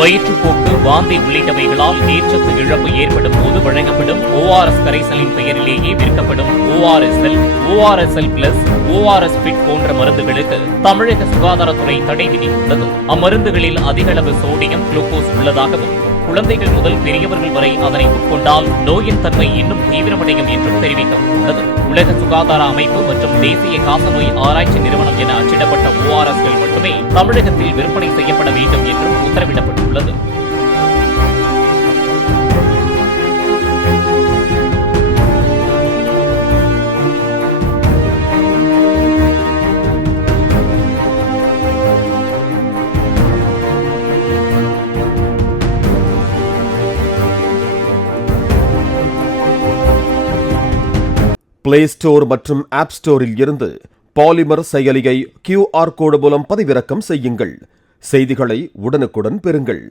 வயிற்றுப்போக்கு, வாந்தி உள்ளிட்டவைகளால் நீர்ச்சத்து இழப்பு ஏற்படும் போது வழங்கப்படும் ORS கரைசலின் பெயரிலேயே விற்கப்படும் ORSL, ORSL plus, ORS bit போன்ற மருந்துகளுக்கு தமிழக சுகாதாரத்துறை தடை விதித்துள்ளது. அம்மருந்துகளில் அதிக அளவு சோடியம், குளுக்கோஸ் உள்ளதாகவும் குழந்தைகள் முதல் பெரியவர்கள் வரை அதனை உட்கொண்டால் நோயின் தன்மை இன்னும் தீவிரமடையும் என்றும் தெரிவிக்கப்பட்டுள்ளது. உலக சுகாதார அமைப்பு மற்றும் தேசிய காசநோய் ஆராய்ச்சி நிறுவனம் என அச்சிடப்பட்ட ORSகள் மட்டுமே தமிழகத்தில் விற்பனை செய்யப்பட வேண்டும் என்றும் உத்தரவிடப்பட்டுள்ளது. பிளே ஸ்டோர் மற்றும் ஆப் ஸ்டோரில் இருந்து பாலிமர் செயலியை QR கோடு மூலம் பதிவிறக்கம் செய்யுங்கள். செய்திகளை உடனுக்குடன் பெறுங்கள்.